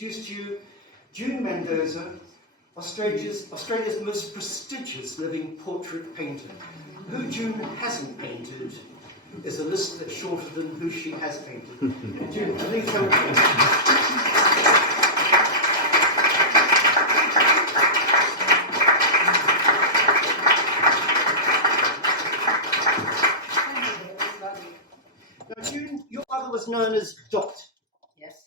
Introduced you June Mendoza, Australia's most prestigious living portrait painter. Who June hasn't painted is a list that's shorter than who she has painted. June, please come. Now, June, your mother was known as Dot. Yes.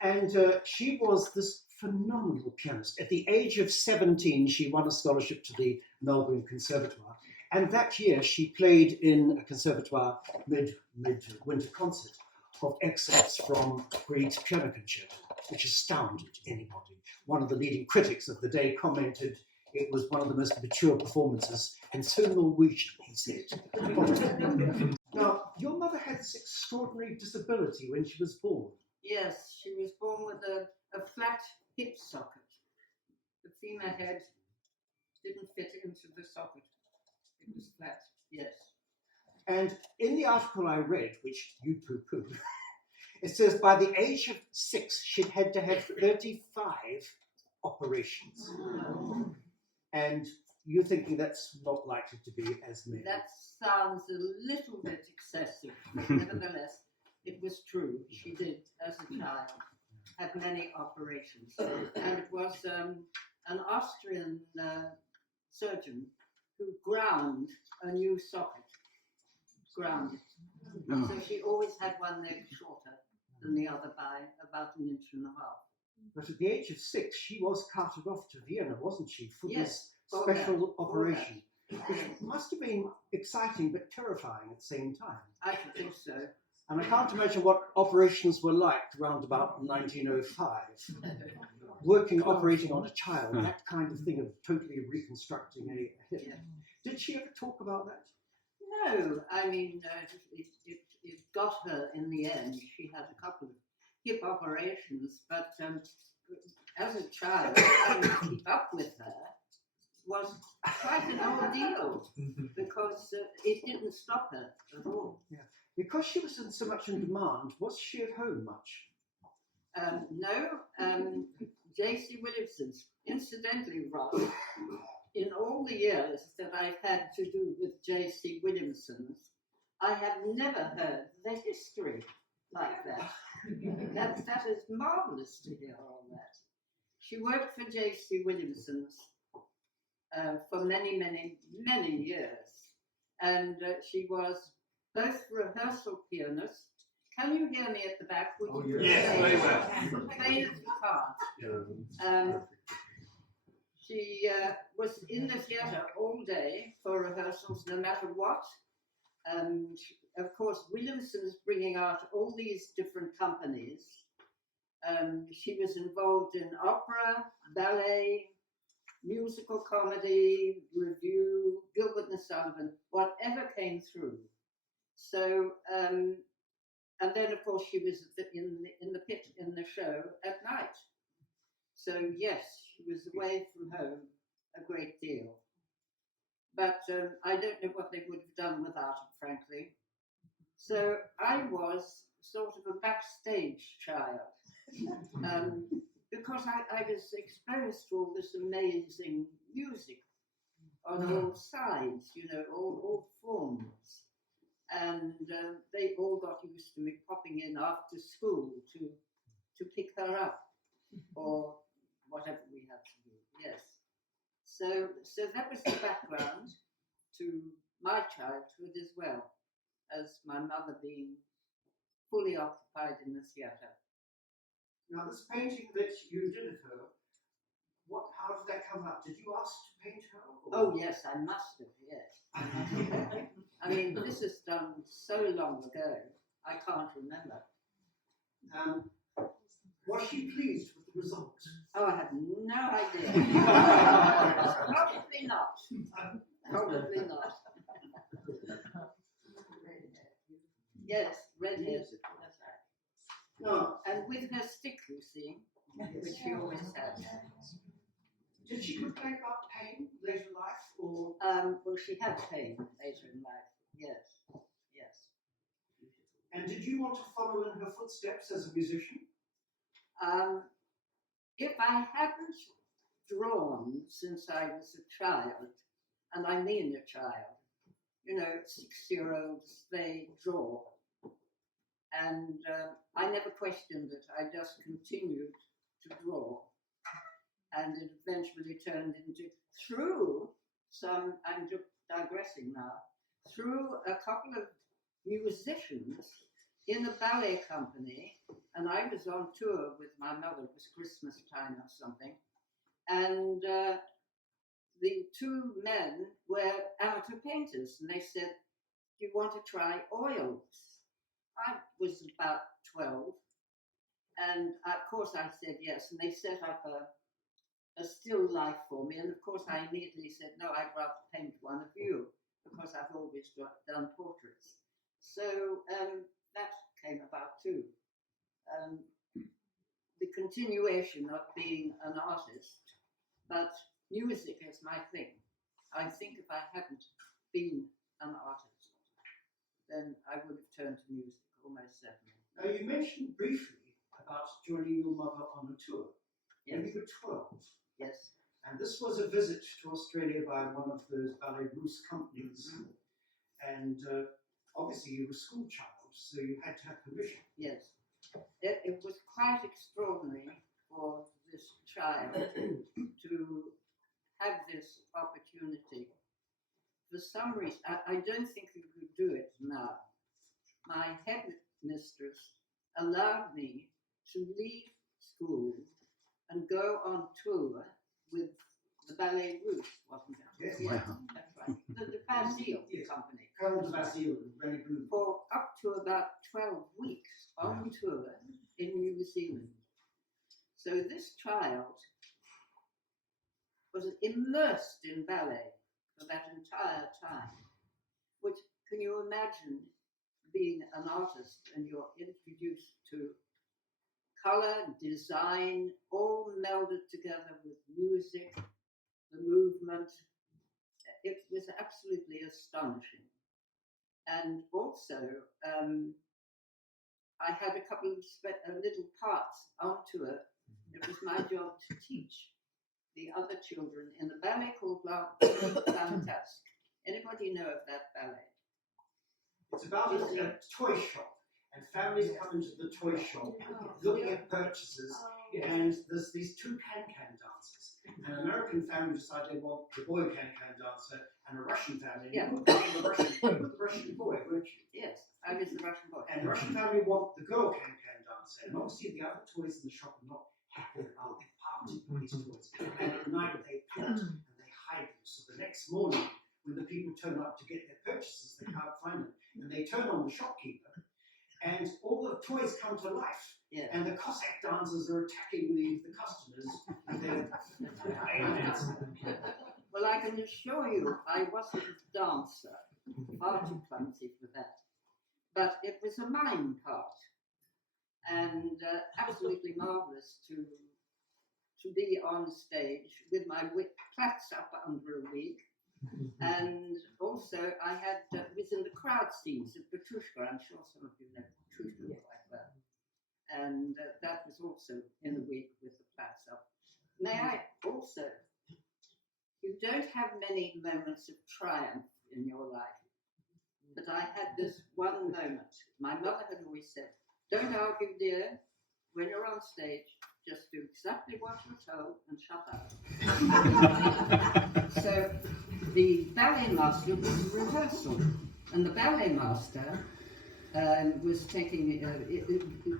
And she was this phenomenal pianist. At the age of 17, she won a scholarship to the Melbourne Conservatoire. And that year, she played in a conservatoire mid-winter concert of excerpts from Grieg's piano concerto, which astounded anybody. One of the leading critics of the day commented it was one of the most mature performances, and so Norwegian, he said. Now, your mother had this extraordinary disability when she was born. Yes, she was born with a flat hip socket. The femur head didn't fit into the socket. It was flat, yes. And in the article I read, which you poo-poo, it says by the age of 6, she'd had to have 35 operations. And you're thinking that's not likely to be as many. That sounds a little bit excessive, but nevertheless, it was true. She did, as a child, have many operations. And it was an Austrian surgeon who ground a new socket. Ground it. Oh. So she always had one leg shorter than the other by about 1.5 inches. But at the age of 6, she was carted off to Vienna, wasn't she, for Yes, this special operation, which must have been exciting but terrifying at the same time. I should think so. And I can't imagine what operations were like around about 1905. Operating on a child, that kind of thing of totally reconstructing a hip. Yeah. Did she ever talk about that? No, I mean, it got her in the end. She had a couple of hip operations, but as a child, trying to keep up with her was quite an ordeal because it didn't stop her at all. Yeah. Because she was so much in demand, was she at home much? No, J.C. Williamson's, incidentally, Ross, in all the years that I've had to do with J.C. Williamson's, I have never heard the history like that. That is marvelous to hear all that. She worked for J.C. Williamson's for many, many, many years, and she was both rehearsal pianist. Can you hear me at the back? Oh, yes, very well. Play as you can't. She was in the theatre all day for rehearsals, no matter what. Of course, Williamson's bringing out all these different companies. She was involved in opera, ballet, musical comedy, revue, Gilbert and Sullivan, whatever came through. So, and then of course she was in the pit in the show at night. So yes, she was away from home a great deal. But I don't know what they would have done without her, frankly. So I was sort of a backstage child because I was exposed to all this amazing music on all sides, you know, all forms. And they all got used to me popping in after school to pick her up or whatever we had to do. Yes. So that was the background to my childhood as well, as my mother being fully occupied in the theatre. Now, this painting that you did of her, how did that come up? Did you ask to paint her? Or? Oh yes, I must have. Yes. I mean, this is done so long ago, I can't remember. Was she pleased with the result? Oh, I have no idea. Probably not. Probably not. Yes, red hair. That's right. No. And with her stick, you see, which she always has. Did she complain about pain later in life, or? Well, she had pain later in life. Yes, yes. And did you want to follow in her footsteps as a musician? if I hadn't drawn since I was a child, and I mean a child, you know, 6-year-olds, they draw. And I never questioned it. I just continued to draw. And it eventually turned into, through some, I'm just digressing now, through a couple of musicians in a ballet company, and I was on tour with my mother, it was Christmas time or something, and the two men were amateur painters, and they said, do you want to try oils? I was about 12, and of course I said yes, and they set up a still life for me, and of course I immediately said, no, I'd rather paint one of you, because I've always done portraits. So that came about too. The continuation of being an artist, but music is my thing. I think if I hadn't been an artist, then I would have turned to music, almost certainly. Now, you mentioned briefly about joining your mother on a tour. Yes. When you were 12. Yes. And this was a visit to Australia by one of those Ballet Russe companies. Mm-hmm. And obviously you were a school child, so you had to have permission. Yes. It was quite extraordinary for this child to have this opportunity. For some reason, I don't think you could do it now. My headmistress allowed me to leave school and go on tour with the Ballet Russe, wasn't it? Yes. Yeah, that's right. The Basile company. Colonel Basile, very good. For up to about 12 weeks on tour in New Zealand. So this child was immersed in ballet for that entire time, which, can you imagine being an artist and you're introduced to color, design, all melded together with music, the movement. It was absolutely astonishing. And also, I had a couple of little parts on tour. It was my job to teach the other children in the ballet called Fantasque. Anybody know of that ballet? It's about a toy shop, and families come into the toy shop looking at purchases, and there's these two can-can dancers. An American family decide they want the boy can-can dancer, and a Russian family. Yeah. You would be the Russian boy, weren't you? Yes, I was the Russian boy. And the Russian family want the girl can-can dancer, and obviously the other toys in the shop are not happy about parting with these toys. And at night they plot and they hide them. So the next morning, when the people turn up to get their purchases, they can't find them. And they turn on the shopkeeper, and all the toys come to life. Yeah. And the Cossack dancers are attacking the customers. And they're Well, I can assure you, I wasn't a dancer, far too clumsy for that. But it was a mime part, and absolutely marvelous to be on stage with my plaits up under a wig. And also, I was in the crowd scenes of Petrushka. I'm sure some of you know Petrushka quite well. And that was also in a wig with the plaits up. May I also, you don't have many moments of triumph in your life, but I had this one moment. My mother had always said, don't argue, dear. When you're on stage, just do exactly what you're told and shut up. So the ballet master was rehearsal, and the ballet master was taking,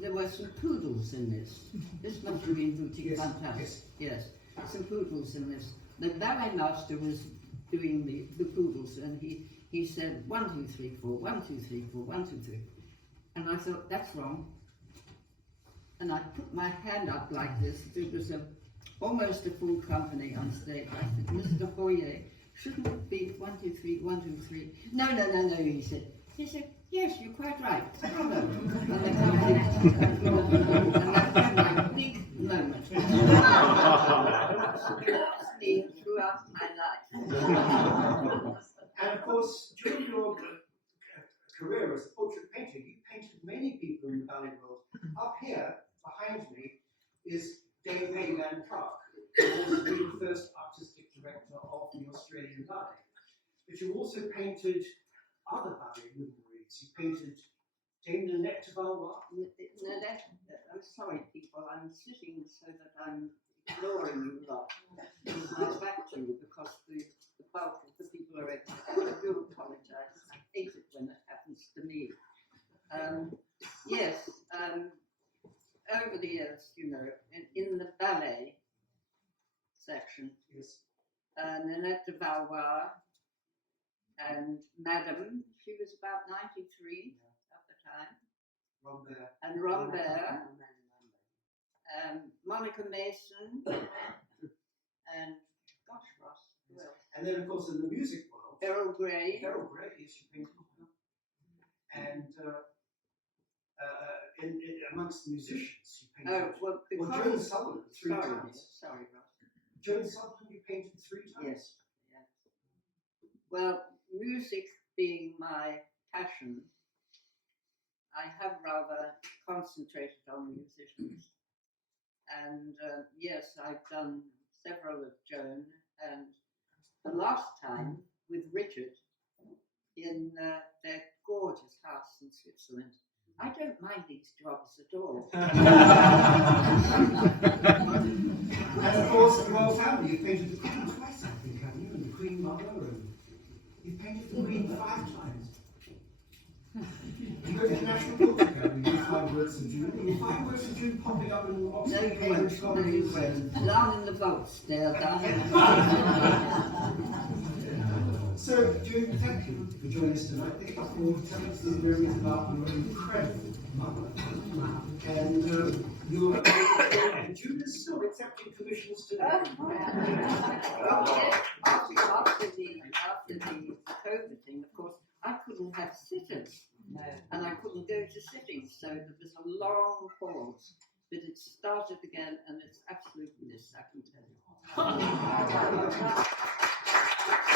there were some poodles in this. This must have been Boutique Fantastique. Yes, some poodles in this. The ballet master was doing the poodles, and he said 1, 2, 3, 4, 1, 2, 3, 4, 1, 2, 3. And I thought, that's wrong. And I put my hand up like this. It was almost a full company on stage. I said, Mr. Hoyer, shouldn't it be 1, 2, 3, 1, 2, 3? No, he said. He said, yes, you're quite right. Bravo. And the company, and that was my big moment. It's me throughout my life. And of course, during your career as a portrait painter, you painted many people in the ballet world. Up here, behind me, is became Meillon and was the first artistic director of the Australian Ballet. But you also painted other ballet luminaries. You painted Dame Nanette de Valois. Nanette, I'm sorry, people, I'm sitting so that I'm ignoring you lot with my back to you because the bulk of the people are in. I do apologize. I hate it when it happens to me. Yes, over the years, you know, in the ballet section, Yes. Nanette de Valois and Madame, she was about 93 at the time. Rambert. And Rambert, Monica Mason, and gosh, Ross, who else? And then, of course, in the music world, Beryl Gray. Beryl Gray, yes, you painted. And amongst the musicians, you painted. Oh, well, because Joan Sutherland three sorry, times. Sorry, Ross. Joan Sutherland, you painted 3 times. Yes. Well, music being my passion, I have rather concentrated on musicians. And yes, I've done several of Joan, and the last time with Richard in their gorgeous house in Switzerland. I don't mind these jobs at all. And of course, the royal family, you've painted the Queen twice, I think, haven't you? And the Queen Mother, and you've painted the Queen 5 times. You go to the National Book Academy, you find words of June, and you find words of June popping up in Oxford Cambridge colonies. Down in the vaults there, So, June, thank you for joining us tonight. Thank you for telling us these memories about your incredible mother. And June is still accepting commissions today. After the COVID thing, of course, I couldn't have sitters. And I couldn't go to sittings, so there was a long pause. But it started again, and it's absolute bliss, I can tell you.